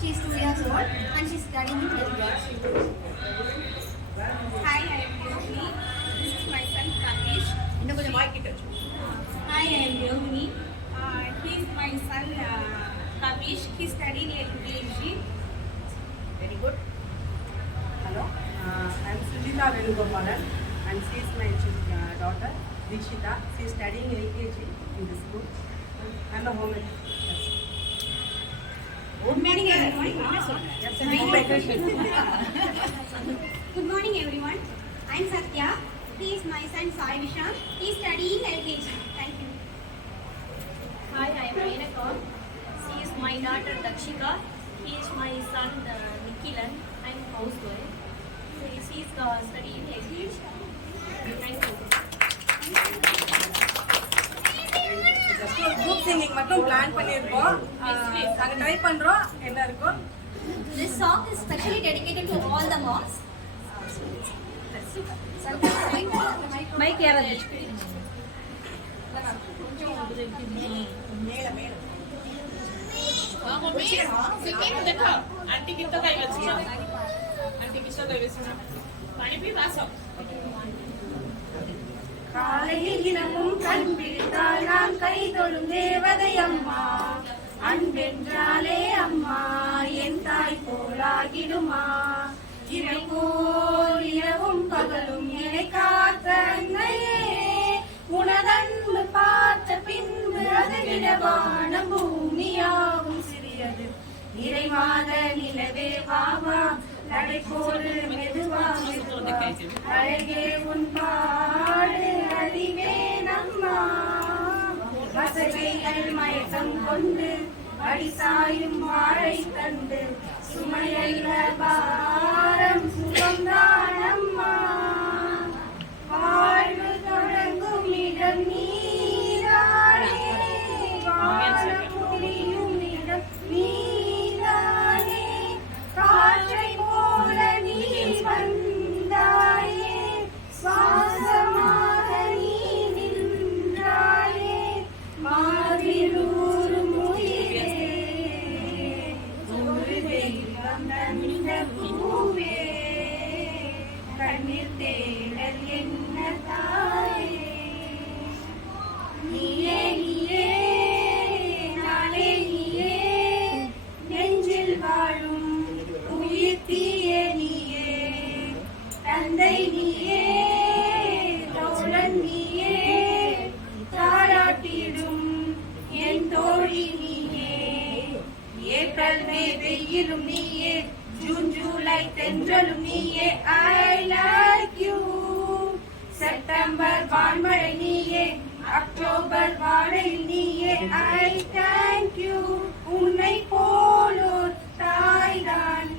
She is 2 years old and she is studying in LKG. Hi, I am Yogi. This is my son Kavish. Hi, I am Yogi. He is my son Kavish. He is studying in LKG. Very good. Hello, I am Sujita Venugopalan and she is my daughter Dikshita. She is studying LKG in this school. I am a home educator. Good morning everyone. Good morning everyone. I am Satya. He is my son Sai Vishal. He is studying LKG. Thank you. Hi, I am Renaka. She is my daughter Dakshika. He is my son Nikilan. I am housewife. She is studying LKG. Thank you. Group singing மட்டும் plan பண்ணிருக்கோம். நாங்க try பண்றோம். என்ன இருக்கும்? This song is specially dedicated to all the moms. Mic யாராவது மேல மேல mummy singing देखो आंटी कितना गाई बच्ची आंटी कितना गाई बच्ची पानी पी वासो காலையில் தினமும் கண் பிடித்தால் நான் கை தொழும் தேவதை அம்மா அன்பென்றாலே அம்மா என் தாய் போலாகிடுமா இறை போல் இரவும் பகலும் என்னை காத்த அன்னையே உனதன்பு பார்த்த பின்பு அது விடவான பூமியாகும் சிறியது இறைவாத நிலவே வாவா நடை போடு மெதுவா அழகே உன் பாடு அறிவே நம்மா வசதிகள் மயக்கம் கொண்டு அடிசாயும் வாழை தந்து சுமையல்ல பாரம் சுகம்தான் அம்மா வாழ்வு தொடங்கும் இடம் நீதானே வாழ முடியும் இடம் நீதானே காற்றை போல நீ வந்தாயே சுவாசமாக நீ நின்றாயே மாதிரூரும் உயிரே ஒரு தெய்வம் தந்த பூவே கண்ணீர் தேடல் என்ன தாயே நீயே நீயே நானே நீயே நெஞ்சில் வாழும் உயிர் தீயே நீயே தந்தை நீயே தோழன் நீயே தாராட்டிடும் என் தோழி நீயே ஏப்ரல் மே வெயிலும் நீயே ஜூன் ஜூலை தென்றலும் நீயே ஐ லைக் யூ செப்டம்பர் வான்மழை நீயே அக்டோபர் வாழையில் நீயே ஐ தேங்க் யூ உன்னை போலோர் தாய்தான்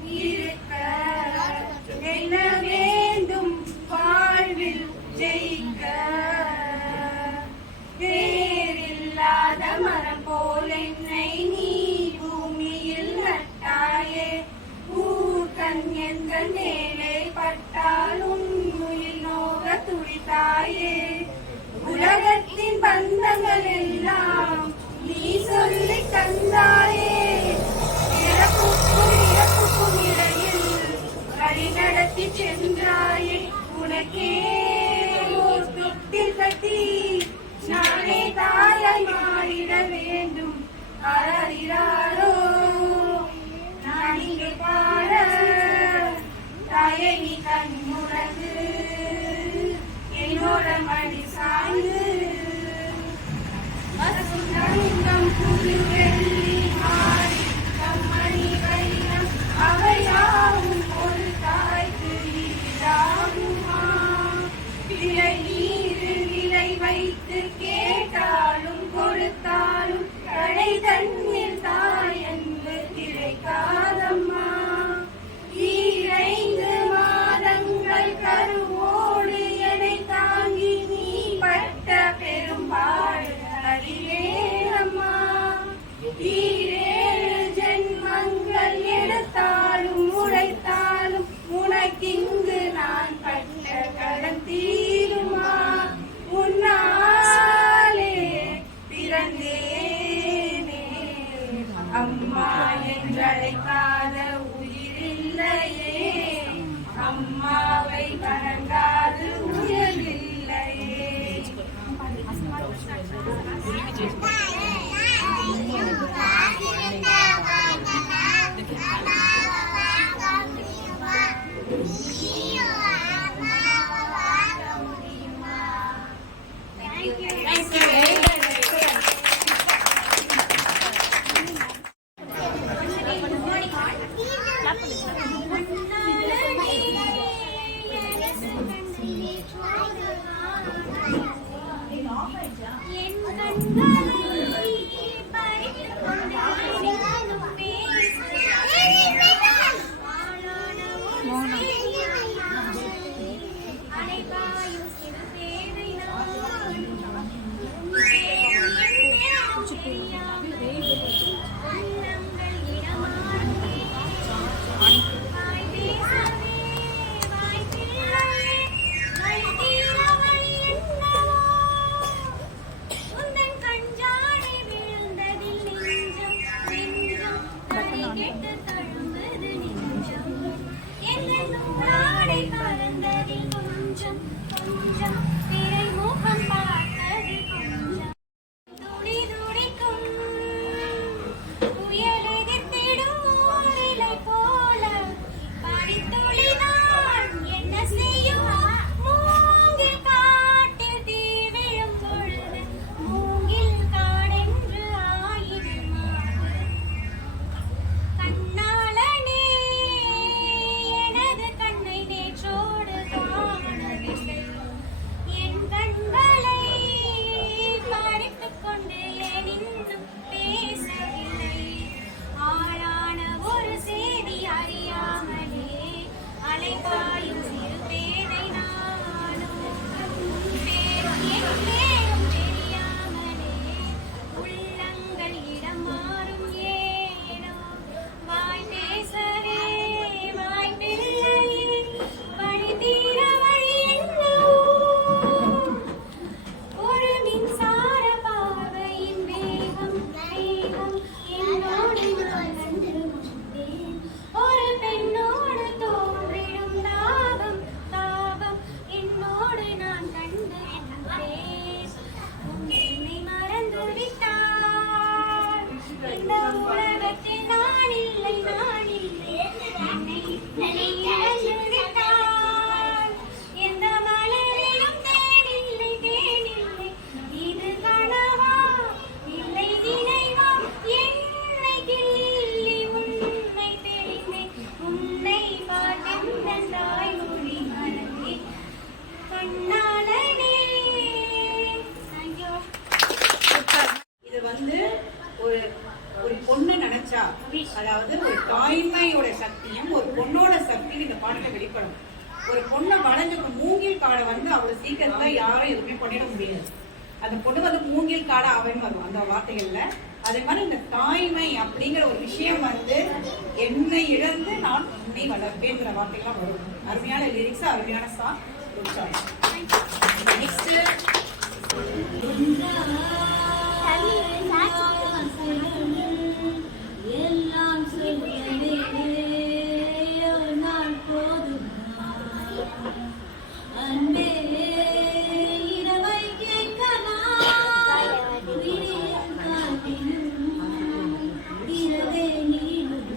அம்மாவை வணங்காது உயர்வில்லையே. அதாவது ஒரு தாய்மையோட சக்தியும் ஒரு பொண்ணோட சக்தியும் இந்த பாடல வெளிப்படும். ஒரு பொண்ணை வளைஞ்ச ஒரு மூங்கில் காடை வந்து அவ்வளவு சீக்கிரத்துல யாரும் எதுவுமே பண்ணிட முடியாது. அந்த பொண்ணு வந்து மூங்கில் காடை அவன் வரும் அந்த வார்த்தைகள்ல. அதே மாதிரி இந்த தாய்மை அப்படிங்கிற ஒரு விஷயம் வந்து என்னை இழந்து நான் உன்னை வளர்ப்பேங்கிற வார்த்தைகள்லாம் வரும். அருமையான லிரிக்ஸ், அருமையான சாங். எல்லாம் சொல்வதே நான் போதும் அன்பே இரவை கேட்கலாம் இரவே நீடும்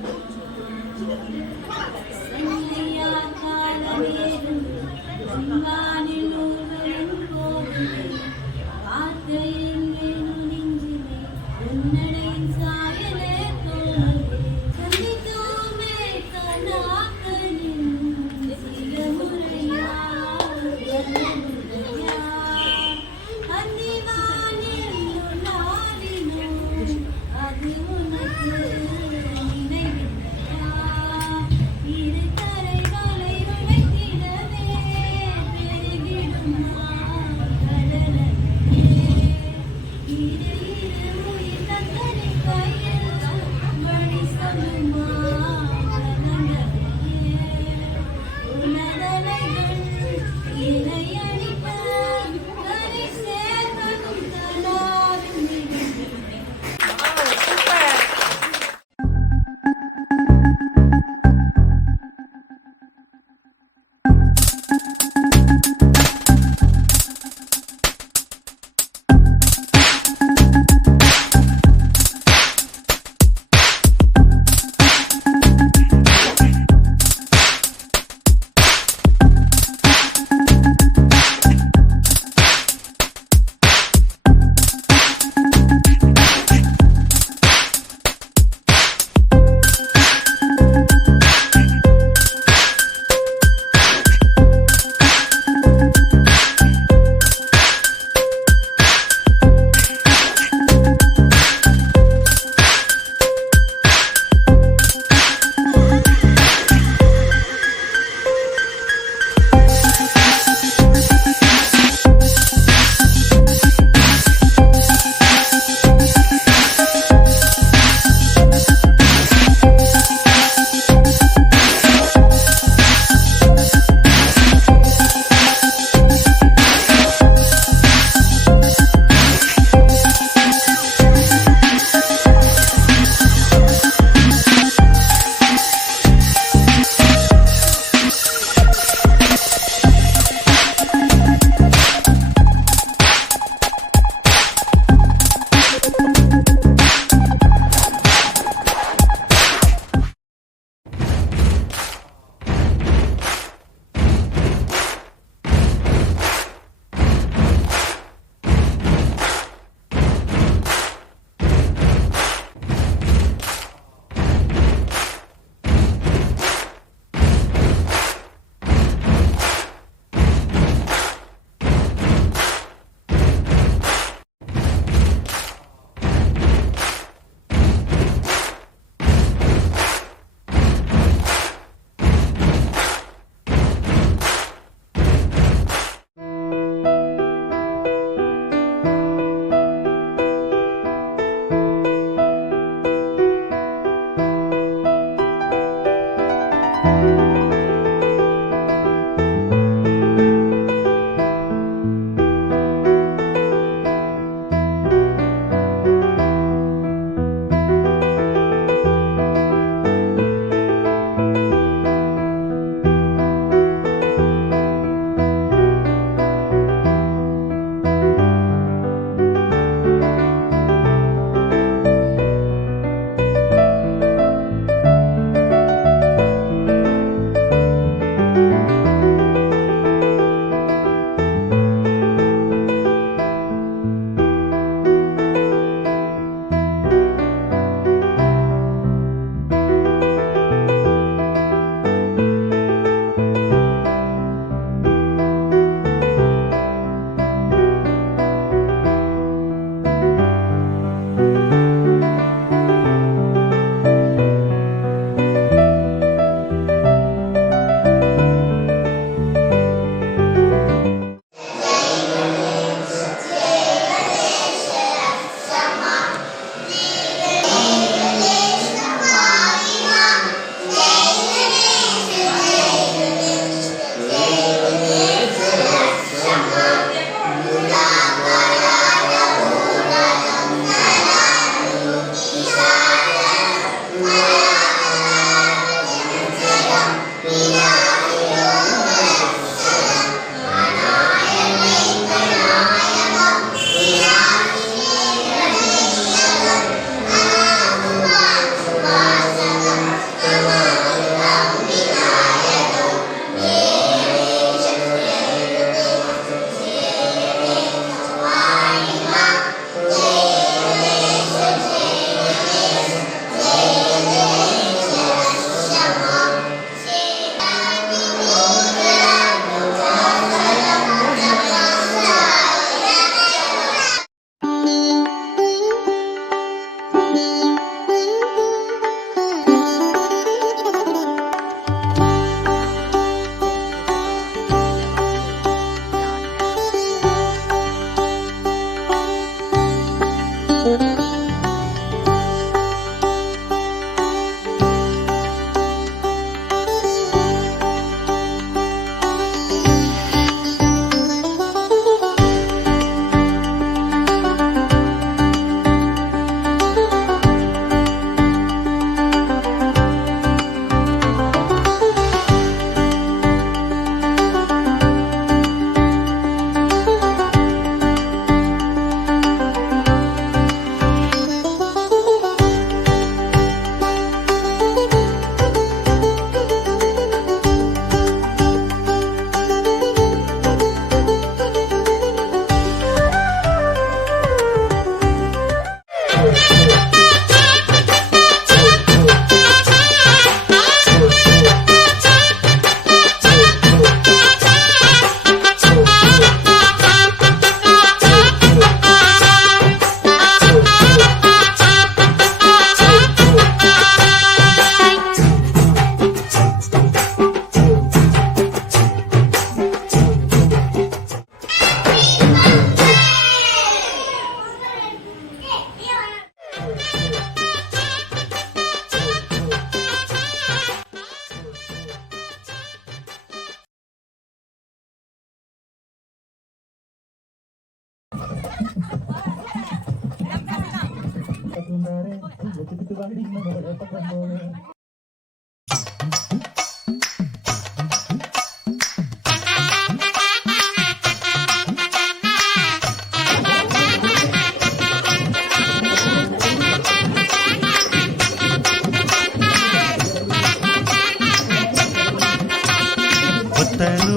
சந்தையா காலவேறு வானில் ஊர்வலம் போகுது வார்த்தை எங்கேனும் நெஞ்சிலே உன்னடையின் சாயலே தோணுது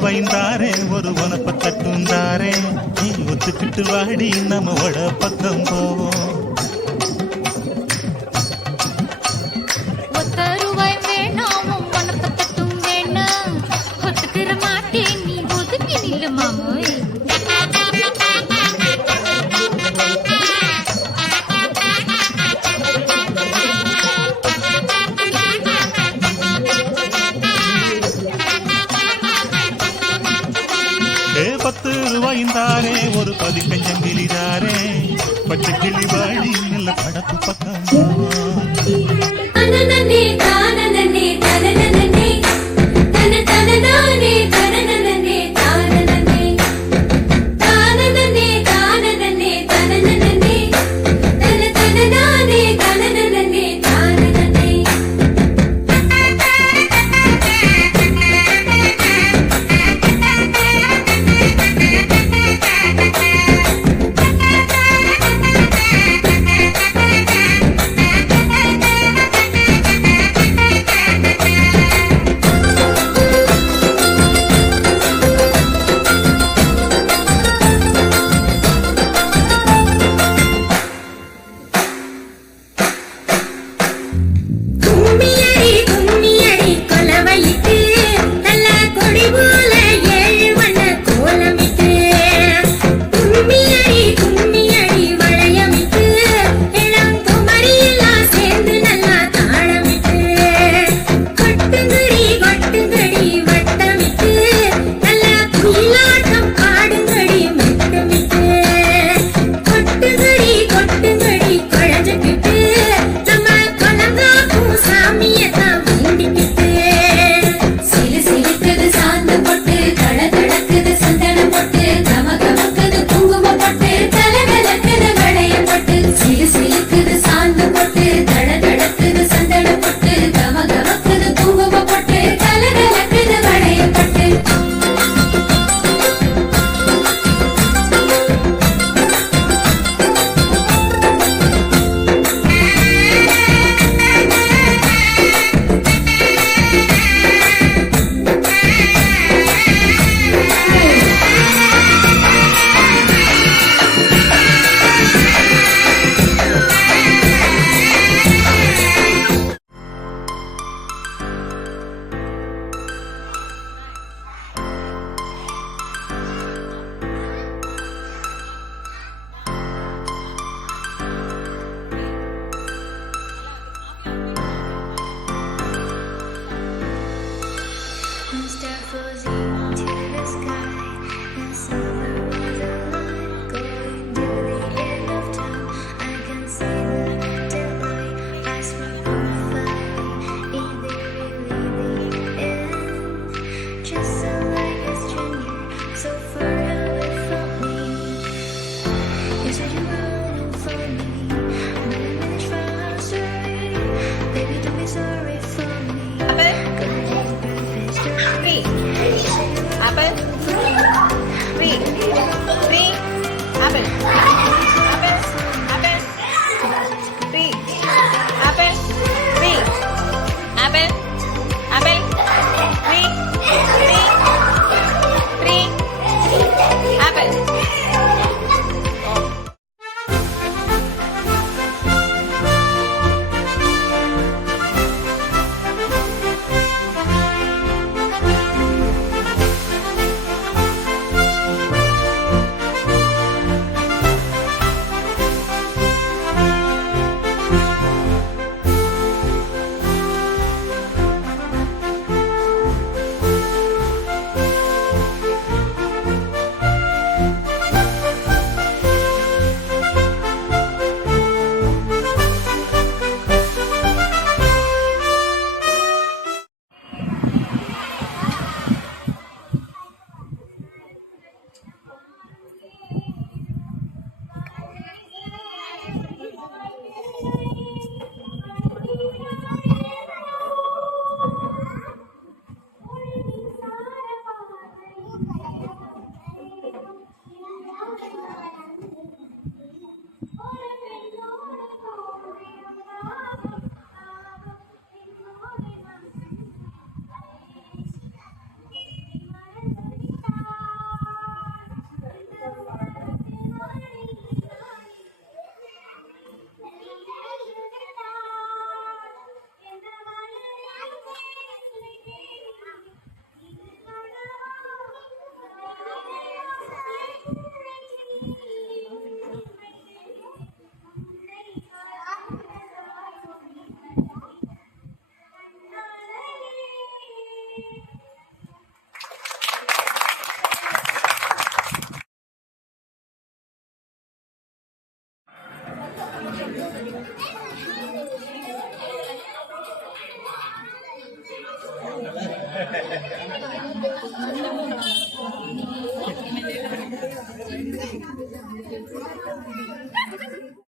வைந்தாரே ஒரு உனப்ப தட்டுந்தாரே நீ ஒத்துக்கிட்டு வாடி நம்மோட பக்கம் போவோம். ஒத்தருவாய் வேணாமும் உனப்ப தட்டும் வேணாம் ஒத்துக்கிற மாட்டேன் நீ ஒதுக்கி நில்லு மாமோய். ரூபாய்ந்தாரே ஒரு பதிக்கஞ்சங்கிலிதாரே பச்சை கிளி வாடி நல்ல படப்பு பக்கம் One star falls into the sky, and silver was a line going to the end of time. I can see the light as we fly. Is there really the end? Just so like a stranger, so far away from me. You said you were running for me, but I managed fast away. Baby, don't be sorry for me. Three. Apple. Three. Three. Apple. Apple. Apple. Three. Apple. Three. Apple. Apple. Three. Three. Three. Apple.